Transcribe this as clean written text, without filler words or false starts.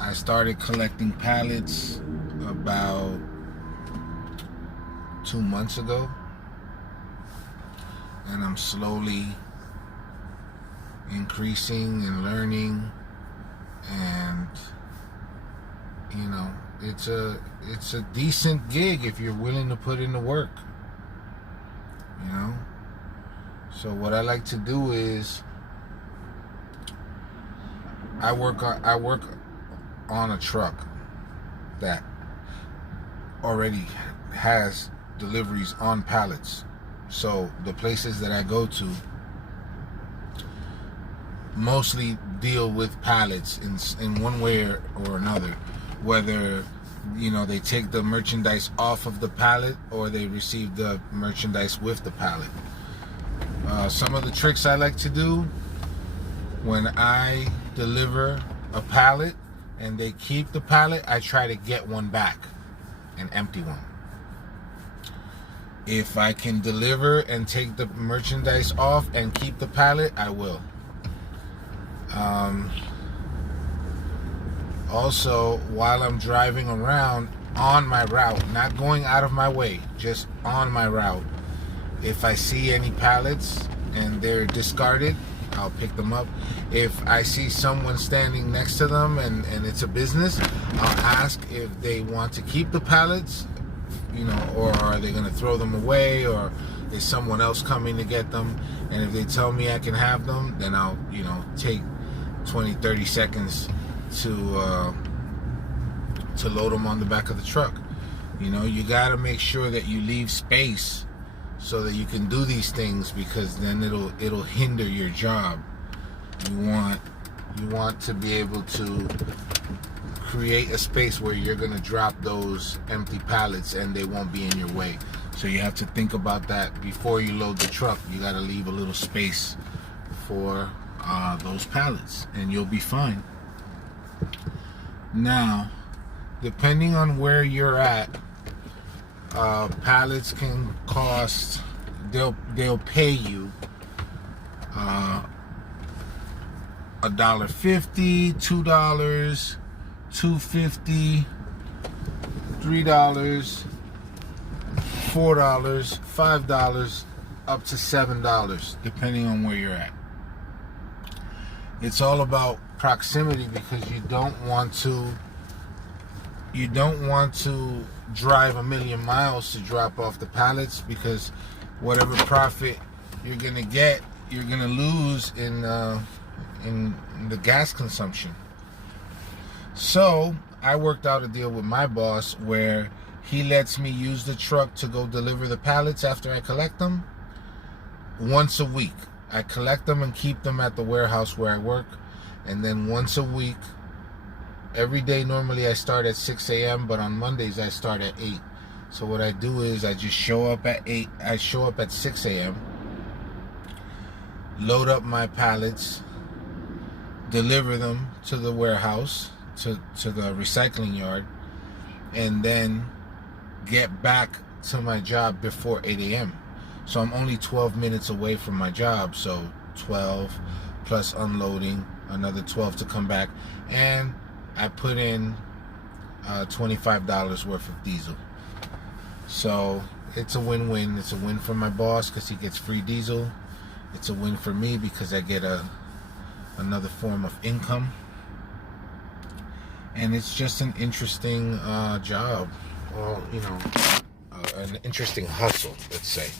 I started collecting pallets about 2 months ago, and I'm slowly increasing and learning, and it's a decent gig if you're willing to put in the work. So what I like to do is I work on a truck that already has deliveries on pallets. So the places that I go to mostly deal with pallets in one way or another, whether they take the merchandise off of the pallet or they receive the merchandise with the pallet. Some of the tricks I like to do when I deliver a pallet and they keep the pallet, I try to get one back, an empty one. If I can deliver and take the merchandise off and keep the pallet, I will. Also, while I'm driving around on my route, not going out of my way, just on my route, if I see any pallets and they're discarded, I'll pick them up. If I see someone standing next to them and it's a business, I'll ask if they want to keep the pallets, or are they going to throw them away, or is someone else coming to get them? And if they tell me I can have them, then I'll, take 20-30 seconds to load them on the back of the truck. You got to make sure that you leave space so that you can do these things, because then it'll hinder your job. You want to be able to create a space where you're going to drop those empty pallets and they won't be in your way. So you have to think about that before you load the truck. You got to leave a little space for those pallets and you'll be fine. Now, depending on where you're at, pallets can cost, they'll pay you $1.50, $2, $2.50, $3, $4, $5, up to $7, depending on where you're at. It's all about proximity, because you don't want to drive 1,000,000 miles to drop off the pallets, because whatever profit you're gonna get, you're gonna lose in the gas consumption. So I worked out a deal with my boss where he lets me use the truck to go deliver the pallets after I collect them once a week. I collect them and keep them at the warehouse where I work, and then once a week, every day normally I start at 6 a.m., but on Mondays I start at 8. So what I do is I just show up at 8. I show up at 6 a.m., load up my pallets, deliver them to the warehouse, to the recycling yard, and then get back to my job before 8 a.m. So I'm only 12 minutes away from my job, so 12 plus unloading, another 12 to come back, and I put in $25 worth of diesel. So it's a win-win. It's a win for my boss because he gets free diesel. It's a win for me because I get another form of income. And it's just an interesting job. Well, an interesting hustle, let's say.